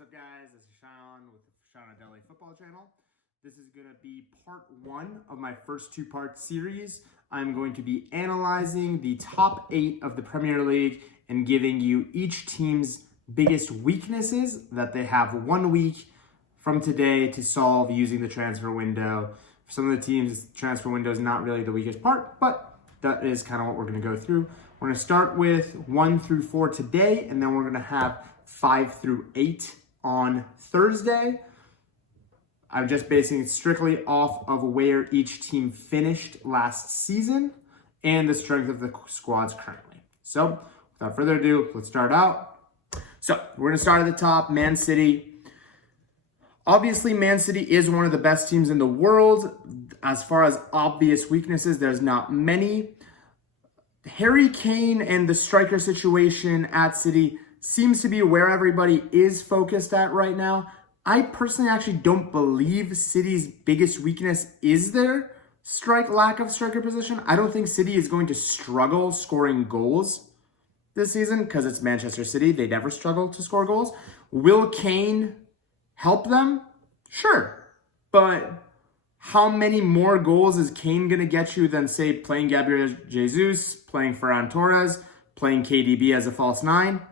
What's up, guys? This is Sean with the Sean Adeli Football Channel. This is going to be part one of my first two-part series. I'm going to be analyzing the top 8 of the Premier League and giving you each team's biggest weaknesses that they have 1 week from today to solve using the transfer window. For some of the teams, the transfer window is not really the weakest part, but that is kind of what we're going to go through. We're going to start with 1 through 4 today, and then we're going to have 5 through 8 on Thursday. I'm just basing it strictly off of where each team finished last season and the strength of the squads currently. So without further ado, let's start out. So we're going to start at the top, Man City. Obviously, Man City is one of the best teams in the world. As far as obvious weaknesses, there's not many. Harry Kane and the striker situation at City seems to be where everybody is focused at right now. I personally actually don't believe City's biggest weakness is their lack of striker position. I don't think City is going to struggle scoring goals this season because it's Manchester City. They never struggle to score goals. Will Kane help them? Sure. But how many more goals is Kane going to get you than, say, playing Gabriel Jesus, playing Ferran Torres, playing KDB as a false 9?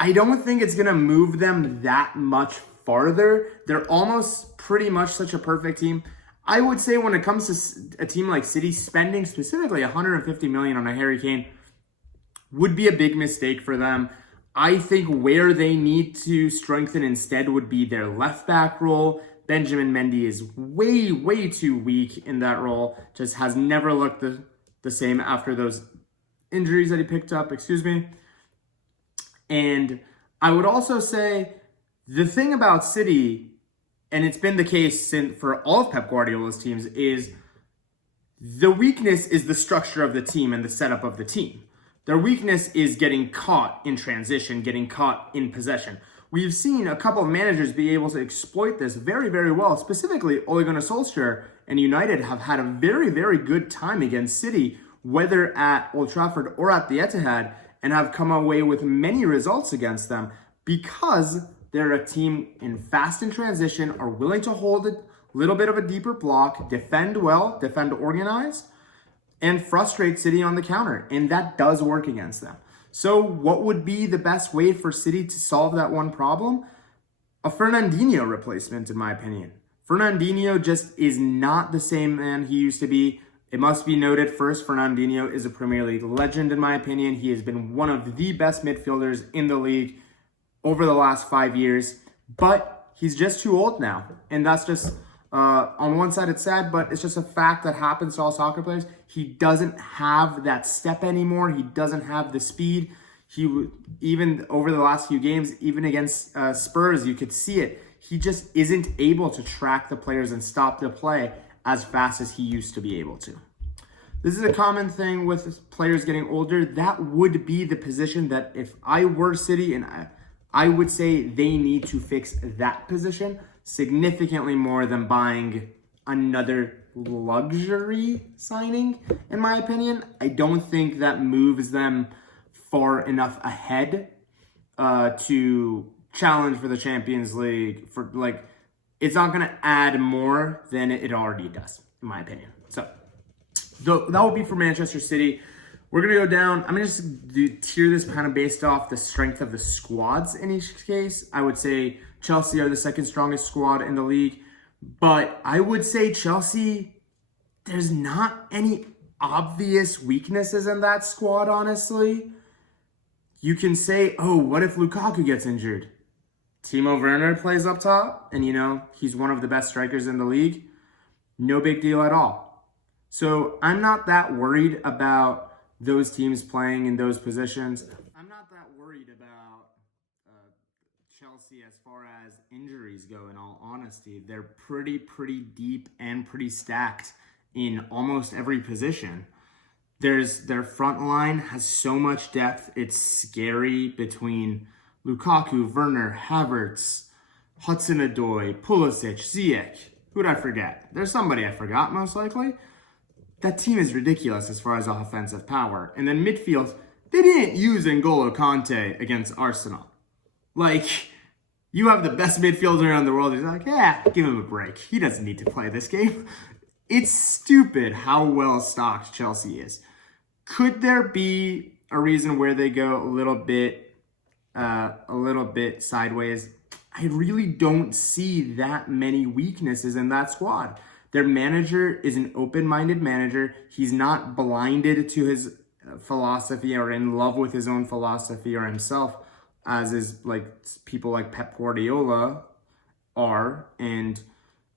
I don't think it's going to move them that much farther. They're almost pretty much such a perfect team. I would say when it comes to a team like City, spending specifically $150 million on a Harry Kane would be a big mistake for them. I think where they need to strengthen instead would be their left back role. Benjamin Mendy is way too weak in that role. Just has never looked the same after those injuries that he picked up, And I would also say the thing about City, and it's been the case for all of Pep Guardiola's teams, is the weakness is the structure of the team and the setup of the team. Their weakness is getting caught in transition, getting caught in possession. We've seen a couple of managers be able to exploit this very well. Specifically, Ole Gunnar Solskjaer and United have had a very good time against City, whether at Old Trafford or at the Etihad, and have come away with many results against them because they're a team fast in transition, are willing to hold a little bit of a deeper block, defend well, defend organized, and frustrate City on the counter. And that does work against them. So what would be the best way for City to solve that one problem? A Fernandinho replacement, in my opinion. Fernandinho just is not the same man he used to be. It must be noted first, Fernandinho is a Premier League legend, in my opinion. He has been one of the best midfielders in the league over the last 5 years, but he's just too old now. And that's just, on one side it's sad, but it's just a fact that happens to all soccer players. He doesn't have that step anymore. He doesn't have the speed. Even over the last few games, even against Spurs, you could see it. He just isn't able to track the players and stop the play as fast as he used to be able to. This is a common thing with players getting older. That would be the position that if I were City, and I would say they need to fix that position significantly more than buying another luxury signing, in my opinion. I don't think that moves them far enough ahead to challenge for the Champions League. It's not going to add more than it already does, in my opinion. So that will be for Manchester City. We're going to go down. I'm going to just tier this kind of based off the strength of the squads in each case. I would say Chelsea are the second strongest squad in the league. But I would say Chelsea, there's not any obvious weaknesses in that squad, honestly. You can say, oh, what if Lukaku gets injured? Timo Werner plays up top, and he's one of the best strikers in the league. No big deal at all. So I'm not that worried about those teams playing in those positions. I'm not that worried about Chelsea as far as injuries go, in all honesty. They're pretty deep and pretty stacked in almost every position. Their front line has so much depth. It's scary between Lukaku, Werner, Havertz, Hudson-Odoi, Pulisic, Ziyech. Who'd I forget? There's somebody I forgot, most likely. That team is ridiculous as far as offensive power. And then midfield, they didn't use N'Golo Kante against Arsenal. You have the best midfielder in the world. He's like, yeah, give him a break. He doesn't need to play this game. It's stupid how well stocked Chelsea is. Could there be a reason where they go a little bit sideways? I really don't see that many weaknesses in that squad. Their manager is an open-minded manager. He's not blinded to his philosophy or in love with his own philosophy or himself, as is like people like Pep Guardiola are. And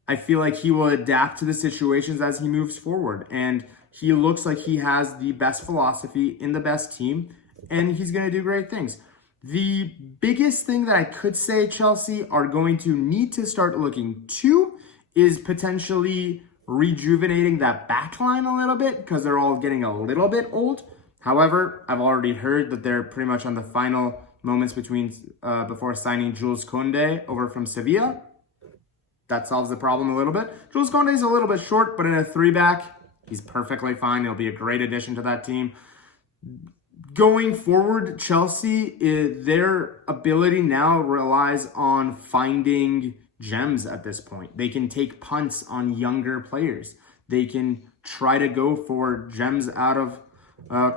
I feel like he will adapt to the situations as he moves forward. And he looks like he has the best philosophy in the best team, and he's going to do great things. The biggest thing that I could say Chelsea are going to need to start looking to is potentially rejuvenating that back line a little bit, because they're all getting a little bit old. However, I've already heard that they're pretty much on the final moments before signing Jules Koundé over from Sevilla. That solves the problem a little bit. Jules Koundé is a little bit short, but in a 3-back, he's perfectly fine. He'll be a great addition to that team. Going forward, Chelsea, their ability now relies on finding gems at this point. They can take punts on younger players. They can try to go for gems out of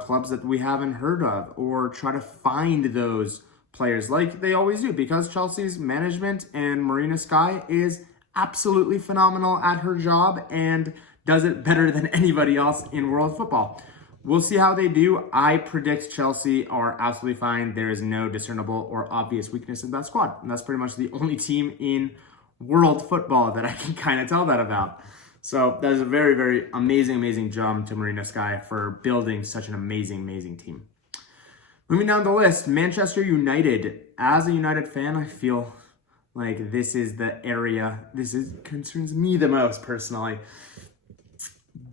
clubs that we haven't heard of, or try to find those players like they always do, because Chelsea's management and Marina Sky is absolutely phenomenal at her job and does it better than anybody else in world football. We'll see how they do. I predict Chelsea are absolutely fine. There is no discernible or obvious weakness in that squad. And that's pretty much the only team in world football that I can kind of tell that about. So that is a very, very amazing job to Marina Sky for building such an amazing team. Moving down the list, Manchester United. As a United fan, I feel like this is the area, concerns me the most personally.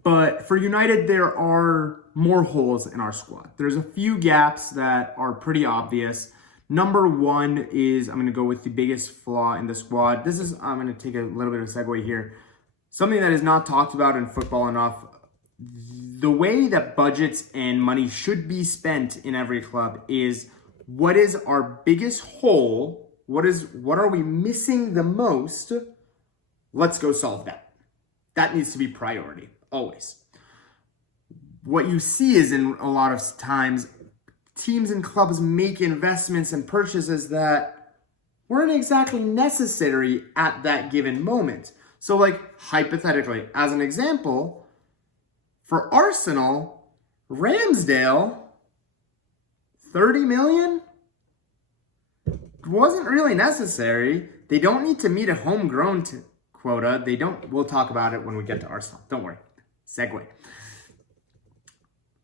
But for United, there are more holes in our squad. There's a few gaps that are pretty obvious. Number one is, I'm going to go with the biggest flaw in the squad. I'm going to take a little bit of a segue here. Something that is not talked about in football enough. The way that budgets and money should be spent in every club is, what is our biggest hole? What are we missing the most? Let's go solve that. That needs to be priority, always. What you see is, in a lot of times, teams and clubs make investments and purchases that weren't exactly necessary at that given moment. So, like, hypothetically, as an example, for Arsenal, Ramsdale, 30 million wasn't really necessary. They don't need to meet a homegrown quota. We'll talk about it when we get to Arsenal. Don't worry. Segue.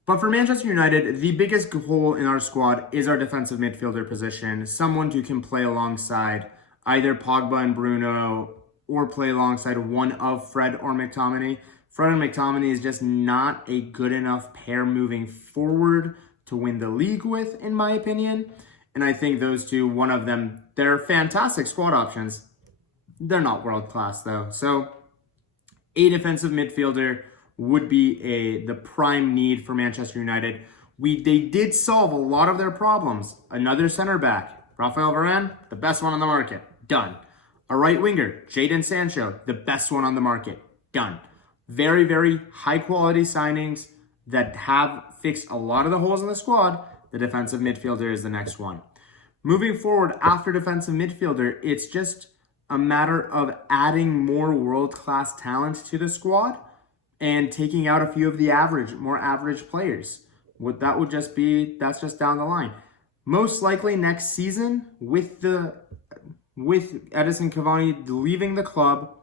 But for Manchester United, the biggest hole in our squad is our defensive midfielder position. Someone who can play alongside either Pogba and Bruno, or play alongside one of Fred or McTominay. Fred and McTominay is just not a good enough pair moving forward to win the league with, in my opinion. And I think those two, one of them, they're fantastic squad options. They're not world class though. So a defensive midfielder would be the prime need for Manchester United. They did solve a lot of their problems. Another center back, Rafael Varane, the best one on the market, done. A right winger, Jadon Sancho, the best one on the market, done. Very, very high quality signings that have fixed a lot of the holes in the squad. The defensive midfielder is the next one. Moving forward after defensive midfielder, it's just a matter of adding more world-class talent to the squad and taking out a few of the more average players. That's just down the line. Most likely next season, with Edison Cavani leaving the club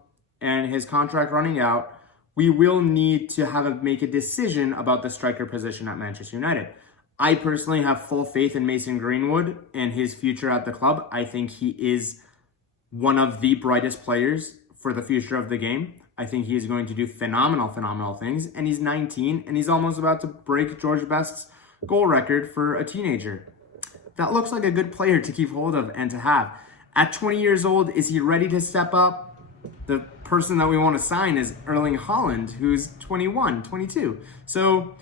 and his contract running out, we will need to make a decision about the striker position at Manchester United. I personally have full faith in Mason Greenwood and his future at the club. I think he is one of the brightest players for the future of the game. I think he is going to do phenomenal things. And he's 19, and he's almost about to break George Best's goal record for a teenager. That looks like a good player to keep hold of and to have. At 20 years old, is he ready to step up? The person that we want to sign is Erling Haaland, who's 21, 22. So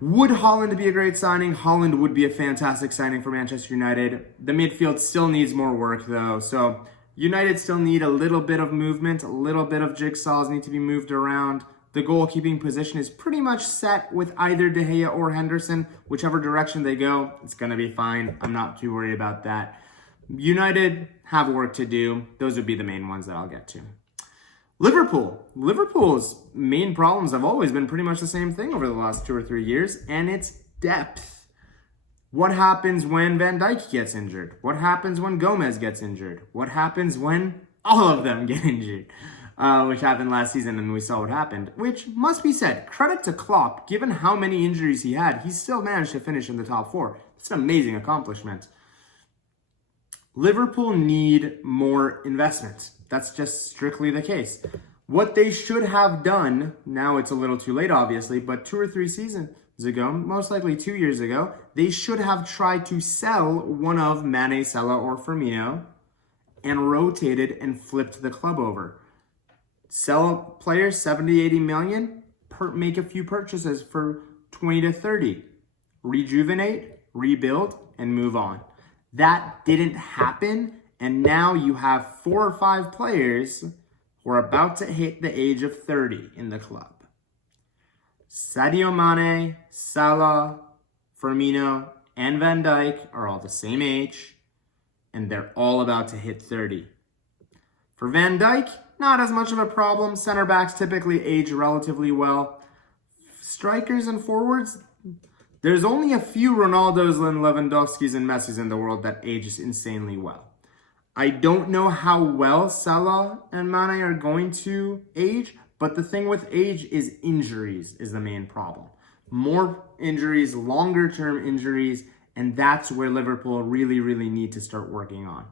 Would Haaland be a great signing? Haaland would be a fantastic signing for Manchester United. The midfield still needs more work though. So United still need a little bit of movement, a little bit of jigsaws need to be moved around. The goalkeeping position is pretty much set with either De Gea or Henderson. Whichever direction they go, it's going to be fine. I'm not too worried about that. United have work to do. Those would be the main ones that I'll get to. Liverpool's main problems have always been pretty much the same thing over the last 2 or 3 years, and it's depth. What happens when Van Dijk gets injured? What happens when Gomez gets injured? What happens when all of them get injured? Which happened last season, and we saw what happened. Which must be said, credit to Klopp, given how many injuries he had, he still managed to finish in the top 4. It's an amazing accomplishment. Liverpool need more investment. That's just strictly the case. What they should have done, now it's a little too late obviously, but 2 or 3 seasons ago, most likely 2 years ago, they should have tried to sell one of Mane, Salah, or Firmino and rotated and flipped the club over. Sell players 70, 80 million, make a few purchases for 20 to 30. Rejuvenate, rebuild, and move on. That didn't happen, and now you have 4 or 5 players who are about to hit the age of 30 in the club. Sadio Mane, Salah, Firmino, and Van Dijk are all the same age, and they're all about to hit 30. For Van Dijk, not as much of a problem. Center backs typically age relatively well. Strikers and forwards, there's only a few Ronaldos, Lewandowskis, and Messis in the world that age insanely well. I don't know how well Salah and Mane are going to age, but the thing with age is injuries is the main problem. More injuries, longer term injuries, and that's where Liverpool really need to start working on.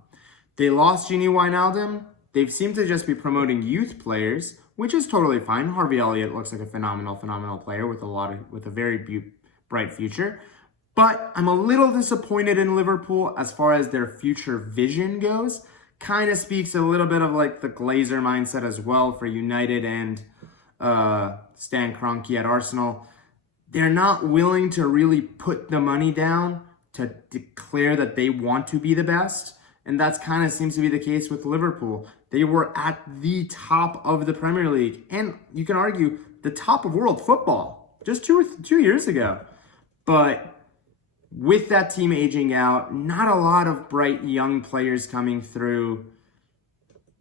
They lost Gini Wijnaldum. They seem to just be promoting youth players, which is totally fine. Harvey Elliott looks like a phenomenal player with a very bright future. But I'm a little disappointed in Liverpool as far as their future vision goes. Kind of speaks a little bit of like the Glazer mindset as well for United and Stan Kroenke at Arsenal. They're not willing to really put the money down to declare that they want to be the best. And that's kind of seems to be the case with Liverpool. They were at the top of the Premier League. And you can argue the top of world football just two years ago. But with that team aging out, not a lot of bright young players coming through.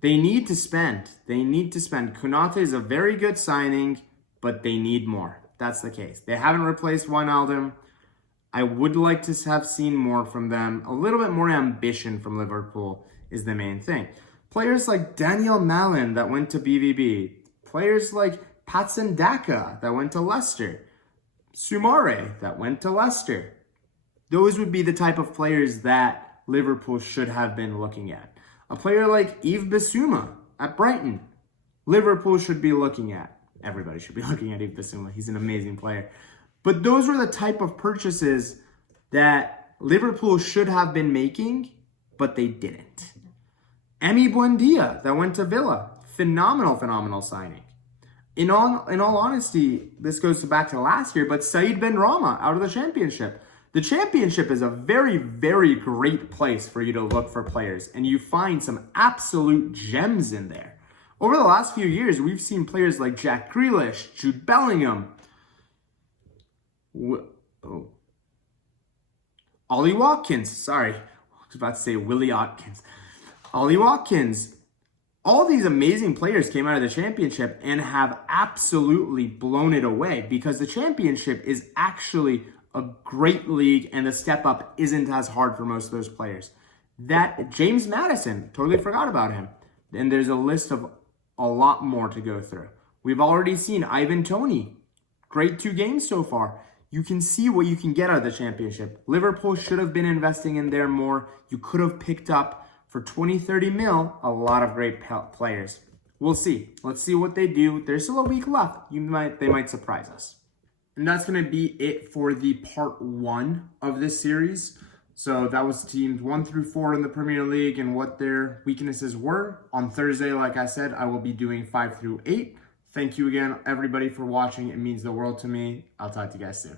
They need to spend. Konate is a very good signing, but they need more. That's the case. They haven't replaced Wijnaldum. I would like to have seen more from them. A little bit more ambition from Liverpool is the main thing. Players like Daniel Malen that went to BVB. Players like Patson Daka that went to Leicester. Soumare that went to Leicester. Those would be the type of players that Liverpool should have been looking at. A player like Yves Bissouma at Brighton, Liverpool should be looking at. Everybody should be looking at Yves Bissouma. He's an amazing player. But those were the type of purchases that Liverpool should have been making, but they didn't. Emi Buendia that went to Villa, phenomenal signing. In all honesty, this goes back to last year, but Said Benrahma out of the Championship. The Championship is a very great place for you to look for players, and you find some absolute gems in there. Over the last few years, we've seen players like Jack Grealish, Jude Bellingham, Ollie Watkins. Sorry, I was about to say Willie Watkins. Ollie Watkins. All these amazing players came out of the Championship and have absolutely blown it away because the Championship is actually a great league and the step up isn't as hard for most of those players. That James Maddison, totally forgot about him. And there's a list of a lot more to go through. We've already seen Ivan Toney. Great 2 games so far. You can see what you can get out of the Championship. Liverpool should have been investing in there more. You could have picked up for 20, 30 mil, a lot of great players. We'll see. Let's see what they do. There's still a week left. They might surprise us. And that's going to be it for the part 1 of this series. So that was teams 1 through 4 in the Premier League and what their weaknesses were. On Thursday, like I said, I will be doing 5 through 8. Thank you again, everybody, for watching. It means the world to me. I'll talk to you guys soon.